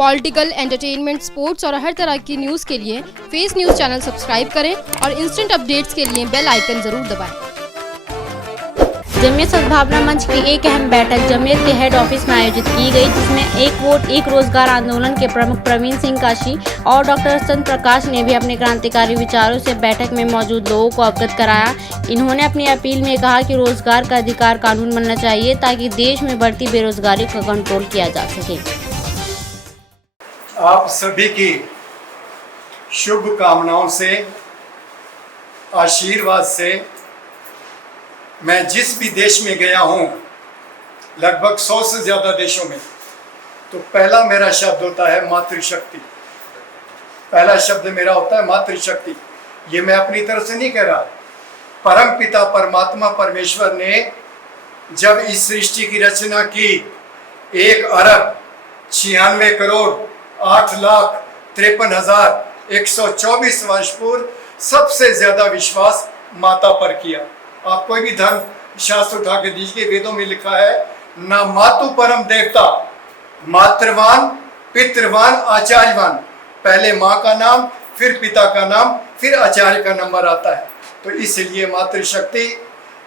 Political, entertainment, sports और हर तरह की न्यूज़ के लिए फेस न्यूज़ चैनल सब्सक्राइब करें और इंस्टेंट अपडेट्स के लिए बेल आइकन जरूर दबाएं। जमीयत सद्भावना मंच की एक अहम बैठक जमीयत के हेड ऑफिस में आयोजित की गई, जिसमें एक वोट एक रोजगार आंदोलन के प्रमुख प्रवीण सिंह काशी और डॉक्टर चंद्र प्रकाश ने भी अपने क्रांतिकारी विचारों से बैठक में मौजूद लोगों को अवगत कराया। इन्होंने अपनी अपील में कहा कि रोजगार का अधिकार कानून बनना चाहिए ताकि देश में बढ़ती बेरोजगारी का कंट्रोल किया जा सके। आप सभी की शुभकामनाओं से, आशीर्वाद से मैं जिस भी देश में गया हूँ, लगभग 100 से ज़्यादा देशों में, तो पहला मेरा शब्द होता है मातृशक्ति। पहला शब्द मेरा होता है मातृशक्ति। ये मैं अपनी तरफ से नहीं कह रहा। परम पिता परमात्मा परमेश्वर ने जब इस सृष्टि की रचना की, 1 अरब 96 करोड़ 8,53,124 वर्ष पूर्व सबसे ज्यादा विश्वास माता पर किया। आप कोई भी धर्म शास्त्र उठा के दीजिए, वेदों में लिखा है ना मातु परम देवता, मातृवान, पितृवान, आचार्यवान। पहले माँ का नाम, फिर पिता का नाम, फिर आचार्य का नंबर आता है। तो इसलिए मातृशक्ति,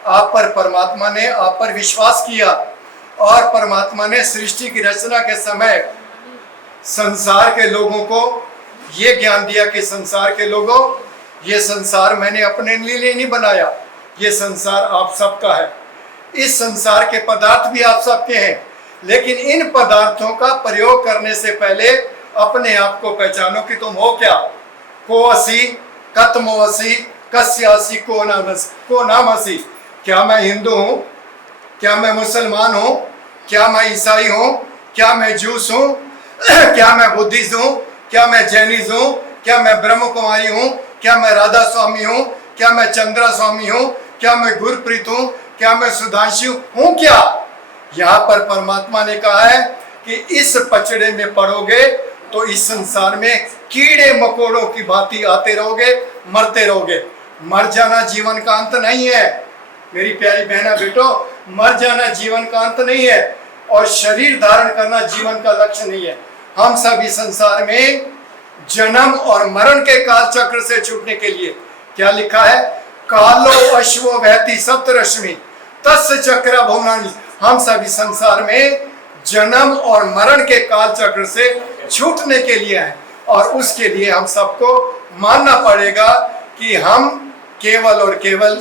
आप पर परमात्मा ने आप पर विश्वास किया और परमात्मा ने सृष्टि की रचना के समय संसार के लोगों को ये ज्ञान दिया कि संसार के लोगों, ये संसार मैंने अपने लिए नहीं बनाया, ये संसार आप सबका है। इस संसार के पदार्थ भी आप सबके हैं, लेकिन इन पदार्थों का प्रयोग करने से पहले अपने आप को पहचानो कि तुम हो क्या। को असी, कतमो असी, कस्यासी, को नाम असी। क्या मैं हिंदू हूँ? क्या मैं मुसलमान हूँ? क्या मैं ईसाई हूँ? क्या मैं जूस हूँ? क्या मैं बुद्धिस्ट हूँ? क्या मैं जैनिज हूँ? क्या मैं ब्रह्म कुमारी हूँ? क्या मैं राधा स्वामी हूँ? क्या मैं चंद्रा स्वामी हूँ? क्या मैं गुरप्रीत हूँ? क्या मैं सुधांशु हूँ? क्या यहाँ पर परमात्मा ने कहा है कि इस पचड़े में पड़ोगे तो इस संसार में कीड़े मकोड़ों की भांति आते रहोगे, मरते रहोगे। मर जाना जीवन का अंत नहीं है मेरी प्यारी बहना बेटो, मर जाना जीवन का अंत नहीं है और शरीर धारण करना जीवन का लक्ष्य नहीं है। हम सब इस संसार में जन्म और मरण के काल चक्र से छूटने के लिए, क्या लिखा है, कालो अश्वो वहति सप्तरश्मि तस्य चक्र भुवनानि। हम सब इस संसार में जन्म और मरण के काल चक्र से छूटने के लिए हैं और उसके लिए हम सबको मानना पड़ेगा कि हम केवल और केवल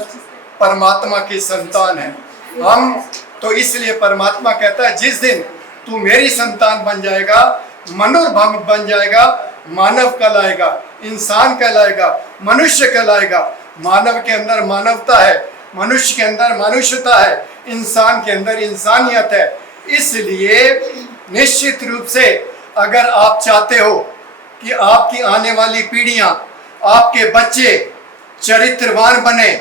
परमात्मा की संतान हैं। हम तो इसलिए परमात्मा कहता है जिस दिन तू मेरी संतान बन जाएगा, मनुष्य बन जाएगा, मानव कहलाएगा, इंसान कहलाएगा, मनुष्य कहलाएगा। मानव के अंदर मानवता है, मनुष्य के अंदर मनुष्यता है, इंसान के अंदर इंसानियत है। इसलिए निश्चित रूप से अगर आप चाहते हो कि आपकी आने वाली पीढ़ियां, आपके बच्चे चरित्रवान बने,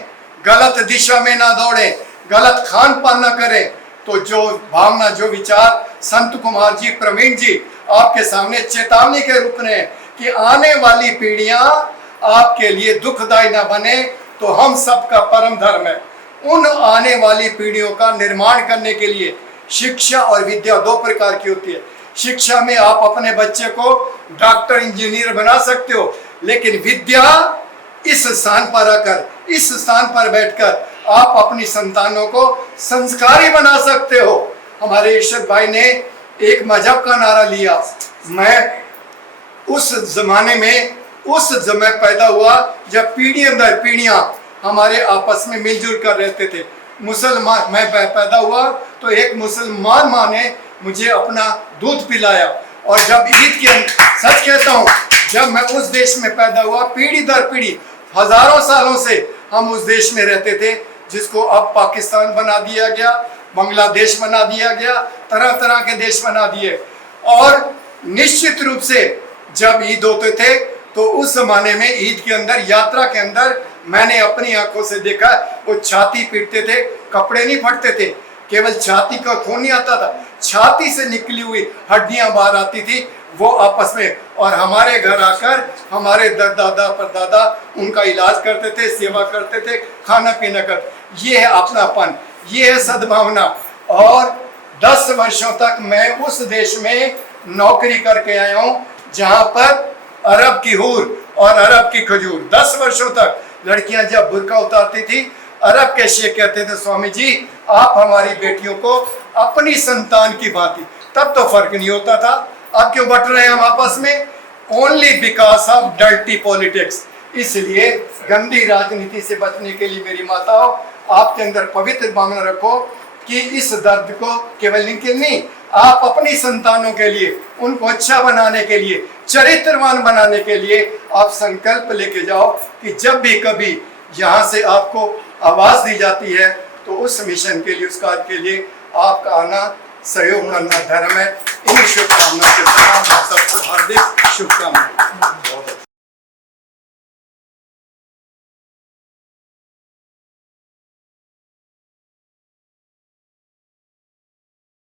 गलत दिशा में ना दौड़े, गलत खान पान ना करें, तो जो भावना, जो विचार संत कुमार जी, प्रवीण जी आपके सामने चेतावनी के रूप में कि आने वाली पीढ़ियां आपके लिए दुखदायी ना बने, तो हम सबका परम धर्म है उन आने वाली पीढ़ियों का निर्माण करने के लिए। शिक्षा और विद्या 2 प्रकार की होती है। शिक्षा में आप अपने बच्चे को डॉक्टर, इंजीनियर बना सकते हो, लेकिन विद्या इस स्थान पर आकर, इस स्थान पर बैठकर आप अपनी संतानों को संस्कारी बना सकते हो। हमारे इरशाद भाई ने एक मजहब का नारा लिया। मैं उस जमाने में, उस समय पैदा हुआ जब पीढ़ियों दर पीढ़ियां हमारे आपस में मिलजुल कर रहते थे। मुसलमान, मैं पैदा हुआ तो एक मुसलमान माँ ने मुझे अपना दूध पिलाया, और जब ईद के, सच कहता हूँ, जब मैं उस देश में पैदा हुआ, पीढ़ी दर पीढ़ी हजारों सालों से हम उस देश में रहते थे, जिसको अब पाकिस्तान बना दिया गया, बांग्लादेश बना दिया गया, तरह तरह के देश बना दिए। और निश्चित रूप से जब ईद होते थे तो उस जमाने में ईद के अंदर, यात्रा के अंदर, मैंने अपनी आंखों से देखा, वो छाती पीटते थे, कपड़े नहीं फटते थे, केवल छाती का खून नहीं आता था, छाती से निकली हुई हड्डियां बाहर आती थी, वो आपस में। और हमारे घर आकर हमारे दादा परदादा उनका इलाज करते थे, सेवा करते थे, खाना पीना करते। ये है अपनापन, ये है सद्भावना। और 10 वर्षों तक मैं उस देश में नौकरी करके आया हूँ जहाँ पर अरब की हूर और अरब की खजूर 10 वर्षों तक लड़कियां जब बुर्का उतारती थी, अरब के शेख कहते थे स्वामी जी आप हमारी बेटियों को अपनी संतान की भांति, तब तो फर्क नहीं होता था। अब क्यों बट रहे हैं हम आपस में? Only because of dirty politics. इसलिए गंदी राजनीति से बचने के लिए मेरी माताओं, आपके अंदर पवित्र भावना रखो कि इस दर्द को केवल इनके नहीं, आप अपनी संतानों के लिए, उनको अच्छा बनाने के लिए, चरित्रवान बनाने के लिए आप संकल्प लेके जाओ कि जब भी कभी यहाँ से आपको आवाज दी जाती है तो उस मिशन के लिए, उस कार्य के लिए आपका आना, सहयोग करना धर्म है। इन शुभकामनाओं के साथ सबको हार्दिक शुभकामनाएं।